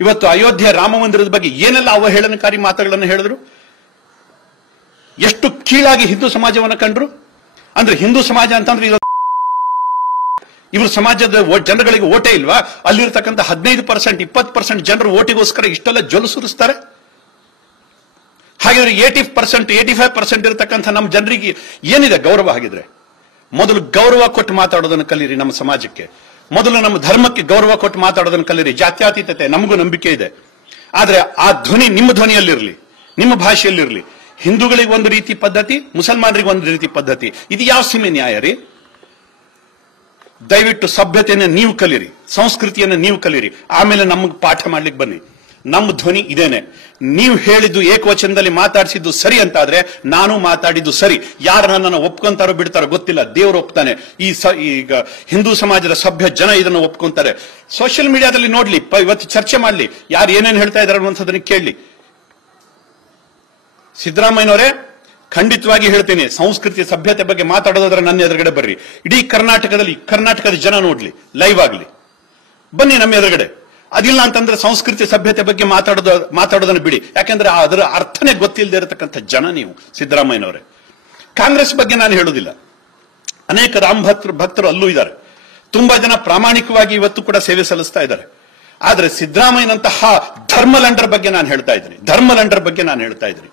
ಇವತ್ತು ಅಯೋಧ್ಯೆ ರಾಮ ಮಂದಿರದ ಬಗ್ಗೆ ಏನೆಲ್ಲ ಅವಹೇಳನಕಾರಿ ಮಾತುಗಳನ್ನು ಹೇಳಿದ್ರು, ಎಷ್ಟು ಕೀಳಾಗಿ ಹಿಂದೂ ಸಮಾಜವನ್ನು ಕಂಡ್ರು. ಅಂದ್ರೆ ಹಿಂದೂ ಸಮಾಜ ಅಂತಂದ್ರೆ ಇವರು ಸಮಾಜದ ಜನಗಳಿಗೆ ಓಟೇ ಇಲ್ವಾ? ಅಲ್ಲಿರ್ತಕ್ಕಂಥ 15%, 20% ಜನರು ಓಟಿಗೋಸ್ಕರ ಇಷ್ಟೆಲ್ಲ ಜೊಲು ಸುರಿಸ್ತಾರೆ. ಹಾಗಿದ್ರೆ 80%, 85% ಇರತಕ್ಕಂಥ ನಮ್ಮ ಜನರಿಗೆ ಏನಿದೆ ಗೌರವ? ಹಾಗಿದ್ರೆ ಮೊದಲು ಗೌರವ ಕೊಟ್ಟು ಮಾತಾಡೋದನ್ನು ಕಲೀರಿ. ನಮ್ಮ ಸಮಾಜಕ್ಕೆ ಮೊದಲು ನಮ್ಮ ಧರ್ಮಕ್ಕೆ ಗೌರವ ಕೊಟ್ಟು ಮಾತಾಡೋದನ್ನು ಕಲೀರಿ. ಜಾತ್ಯತೀತತೆ ನಮಗೂ ನಂಬಿಕೆ ಇದೆ, ಆದ್ರೆ ಆ ಧ್ವನಿ ನಿಮ್ಮ ಧ್ವನಿಯಲ್ಲಿರಲಿ, ನಿಮ್ಮ ಭಾಷೆಯಲ್ಲಿರಲಿ. ಹಿಂದೂಗಳಿಗೆ ಒಂದು ರೀತಿ ಪದ್ಧತಿ, ಮುಸಲ್ಮಾನರಿಗೆ ಒಂದು ರೀತಿ ಪದ್ಧತಿ. ಇದು ಯಾವ ಸೀಮೆ ನ್ಯಾಯ ರೀ? ದಯವಿಟ್ಟು ಸಭ್ಯತೆಯನ್ನು ನೀವು ಕಲೀರಿ, ಸಂಸ್ಕೃತಿಯನ್ನು ನೀವು ಕಲೀರಿ, ಆಮೇಲೆ ನಮಗೆ ಪಾಠ ಮಾಡ್ಲಿಕ್ಕೆ ಬನ್ನಿ. ನಮ್ಮ ಧ್ವನಿ ಇದೇನೆ. ನೀವು ಹೇಳಿದ್ದು ಏಕವಚನದಲ್ಲಿ ಮಾತಾಡಿಸಿದ್ದು ಸರಿ ಅಂತಾದ್ರೆ ನಾನು ಮಾತಾಡಿದ್ದು ಸರಿ. ಯಾರು ನನ್ನನ್ನು ಒಪ್ಕೊಂತಾರೋ ಬಿಡ್ತಾರೋ ಗೊತ್ತಿಲ್ಲ, ದೇವರು ಒಪ್ತಾನೆ. ಈಗ ಹಿಂದೂ ಸಮಾಜದ ಸಭ್ಯ ಜನ ಇದನ್ನು ಒಪ್ಕೊಂತಾರೆ. ಸೋಷಿಯಲ್ ಮೀಡಿಯಾದಲ್ಲಿ ನೋಡ್ಲಿ, ಇವತ್ತು ಚರ್ಚೆ ಮಾಡ್ಲಿ, ಯಾರು ಏನೇನು ಹೇಳ್ತಾ ಇದ್ದಾರೆ ಅನ್ನುವಂಥದ್ದನ್ನು ಕೇಳಲಿ. ಸಿದ್ದರಾಮಯ್ಯನವರೇ, ಖಂಡಿತವಾಗಿ ಹೇಳ್ತೇನೆ, ಸಂಸ್ಕೃತಿ ಸಭ್ಯತೆ ಬಗ್ಗೆ ಮಾತಾಡೋದಾದ್ರೆ ನನ್ನ ಎದುರುಗಡೆ ಬರ್ರಿ. ಇಡೀ ಕರ್ನಾಟಕದ ಜನ ನೋಡ್ಲಿ, ಲೈವ್ ಆಗ್ಲಿ, ಬನ್ನಿ ನಮ್ಮ ಎದುರುಗಡೆ. ಅದಿಲ್ಲ ಅಂತಂದ್ರೆ ಸಂಸ್ಕೃತಿ ಸಭ್ಯತೆ ಬಗ್ಗೆ ಮಾತಾಡೋದನ್ನು ಬಿಡಿ. ಯಾಕಂದ್ರೆ ಅದರ ಅರ್ಥನೇ ಗೊತ್ತಿಲ್ಲದೆ ಇರತಕ್ಕಂಥ ಜನ ನೀವು ಸಿದ್ದರಾಮಯ್ಯನವರೇ. ಕಾಂಗ್ರೆಸ್ ಬಗ್ಗೆ ನಾನು ಹೇಳುವುದಿಲ್ಲ, ಅನೇಕ ರಾಮ ಭಕ್ತರು ಅಲ್ಲೂ ಇದ್ದಾರೆ. ತುಂಬಾ ಜನ ಪ್ರಾಮಾಣಿಕವಾಗಿ ಇವತ್ತು ಕೂಡ ಸೇವೆ ಸಲ್ಲಿಸ್ತಾ ಇದ್ದಾರೆ. ಆದ್ರೆ ಸಿದ್ದರಾಮಯ್ಯನಂತಹ ಧರ್ಮಲಂಡರ್ ಬಗ್ಗೆ ನಾನು ಹೇಳ್ತಾ ಇದ್ದೀನಿ.